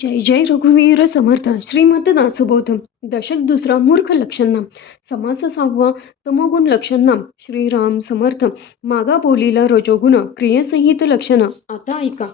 जय जय रघुवीर समर्थ श्रीमद दासबोध दशक दुसरा मूर्ख लक्षणनाम समास सहावा तमोगुण लक्षणनाम श्रीराम समर्थ मागा बोलीला रजोगुण. क्रियसंहित लक्षण. आता ऐका.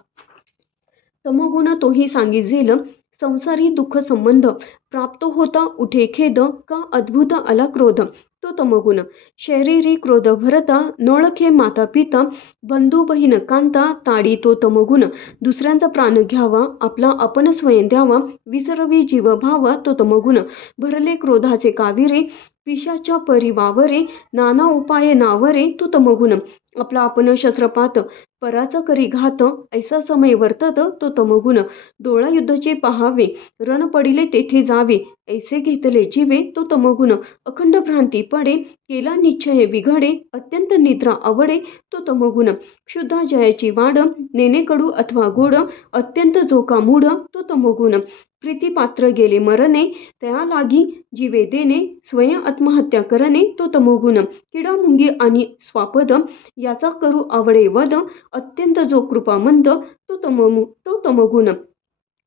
तमोगुण तोही सांगितलेलं संसारी दुःख संबंध. प्राप्त होता उठे खेद का अद्भुत आला क्रोध तो तमगुण शरीरी क्रोध भरता नोळखे माता पिता बंधू बहीण कांता ताडी तो तमगुण दुसऱ्यांचा प्राण घ्यावा आपला आपण स्वयं द्यावा विसरवी जीव भावा तो तमगुण भरले क्रोधाचे काविरे पिशाच्या परिवावरे नाना उपाय नावरे तो तमगुण आपला आपण शस्त्रपात पराचा करी घात ऐसा समय वर्तत तो तमगुण डोळा युद्धचे पहावे रण पडिले तेथे जावे ऐसे घेतले जीवे तो तमगुण अखंड भ्रांती पडे केला निश्चय बिघडे अत्यंत निद्रा आवडे तो तमगुण. शुद्धा जयाची वाड नेणे कडू अथवा गोड अत्यंत जोका मूढ तो तमोगुण. प्रीतीपात्र गेले मरणे तया लागी जीवे देणे स्वयं आत्महत्या करणे तो तमोगुण. किडामुंगी आणि स्वापद याचा करू आवडे वद अत्यंत जो कृपामंद तो तमो तो तमोगुण.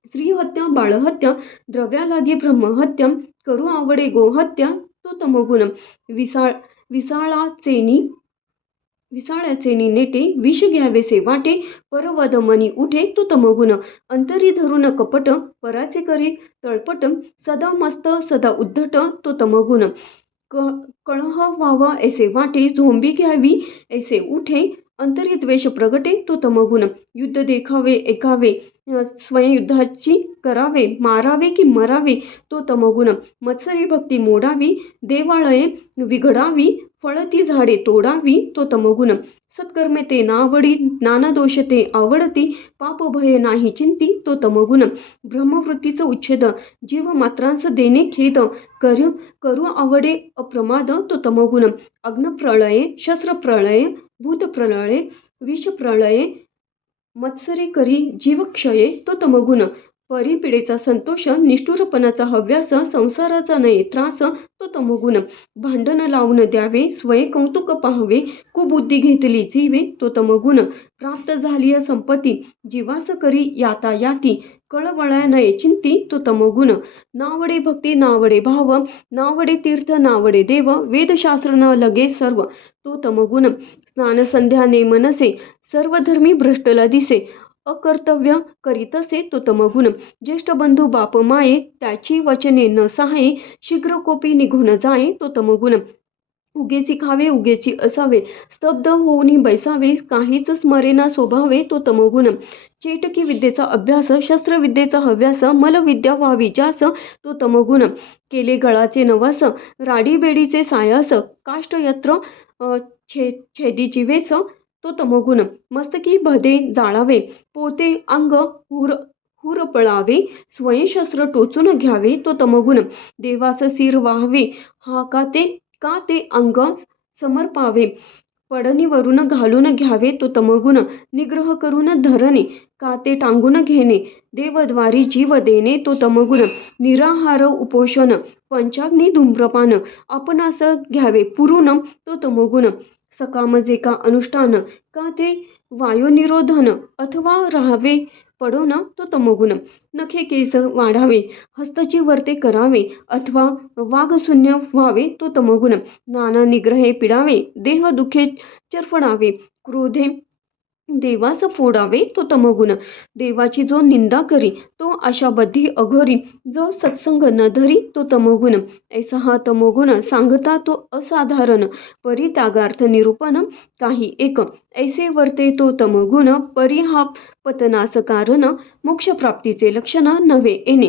स्त्रीहत्या बाळहत्या द्रव्यालागी ब्रह्महत्या करू आवडे गोहत्या तो तमोगुण विसाळ विसाळाचेनी विसाळ्याचेनी नेटे विष घ्यावेसे वाटे परवद मनी उठे तो तमोगुण अंतरी धरून कपट पराचे करी तळपट सदा मस्त सदा उद्धट तो तमोगुण क कळह व्हावा ऐसे वाटे झोंबी घ्यावी ऐसे उठे अंतरी द्वेष प्रगटे तो तमगुण. युद्ध देखावे ऐकावे स्वयंयुद्धाची करावे मारावे की मरावे तो तमगुण. मत्सरी भक्ती मोडावी देवाळये विघडावी फळती झाडे तोडावी तो तमगुण. सत्कर्मे ते नावडी नाना दोष ते आवडती पाप भय नाही चिंती तो तमगुण. ब्रह्मवृत्तीचं उच्छेद जीव मात्रांस देणे खेद कर करू आवडे अप्रमाद तो तमगुण. अग्नप्रळये शस्त्रप्रळये भूतप्रळये विषप्रलये मत्सरे करी जीवक्षये तो तमगुण. परिपिडेचा संतोष निष्ठुरपणाचा हव्यास संसाराचा नये त्रास तो तमगुण. भांडण लावून द्यावे स्वय कौतुक पाहावे कुबुद्धी घेतली जीवे तो तमगुण. प्राप्त झाली संपत्ती जीवास करी याता याती नये चिंती तो तमोगुण नावडे भक्ती नावडे भाव नावडे तीर्थ नावडे देव वेदशास्त्र न लगे सर्व तो तमोगुण स्नान संध्या नेम सर्वधर्मी भ्रष्टला दिसे अकर्तव्य करीतसे तो तमगुण ज्येष्ठ बंधू बाप माये त्याची वचने न सहाये शीघ्र कोपी निघून जाये तो तमगुण उगेची खावे उगेची असावे. स्तब्ध होऊनही बैसावे काहीच स्मरेना स्वभावे तो तमोगुण. चेटकी विद्येचा अभ्यास शस्त्रविद्येचा हव्यास मलविद्या व्हावी जास तो तमोगुण. केले गळाचे नवास राडीबेडीचे सायास काष्टयत्र छे छेदीची वेस तो तमोगुण. मस्तकी भदे जाळावे पोते अंग हुर हुर पळावे स्वयंशस्त्र टोचून घ्यावे तो तमगुण. देवास सिर व्हावे हा का ते अंग समर्पावे? पडणीवरून घालून घ्यावे तो तमगुण निग्रह करून धरणे का ते टांगून घेणे? देवद्वारी जीव देणे तो तमगुण निराहार उपोषण पंचाग्नी धूम्रपान आपण असं घ्यावे पुरून तो तमगुण. सकामजे का अनुष्ठान का ते वायुनिरोधन अथवा राहावे पडोन तो तमोगुण. नखे केस वाढावे हस्तची वर्ते करावे अथवा वाघशून्य व्हावे तो तमोगुण. नाना निग्रहे पिडावे देह दुखे चरफडावे क्रोधे देवास फोडावे तो तमगुण. देवाची जो निंदा करी तो अशा बद्धी अघोरी. जो सत्संग न धरी तो तमोगुण. ऐसा हा तमोगुण सांगता तो असाधारण. परित्यागार्थ निरूपण काही एक. ऐसे वर्ते तो तमगुण परिहा पतनास कारण. मोक्षप्राप्तीचे लक्षण नव्हे येणे.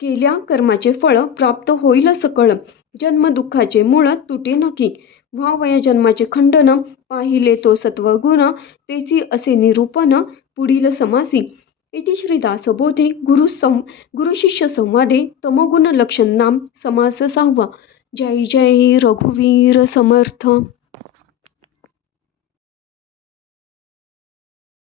केल्या कर्माचे फळ प्राप्त होईल सकळ. जन्म दुःखाचे मूळ तुटे नकी. व्हावया जन्माचे खंडन पाहिले तो सत्वगुण तेची असे निरूपण पुढील समासी. इति श्रीदासबोधे गुरु सं गुरुशिष्य संवादे तमोगुण लक्षण नाम समास सहावा. जय जय रघुवीर समर्थ.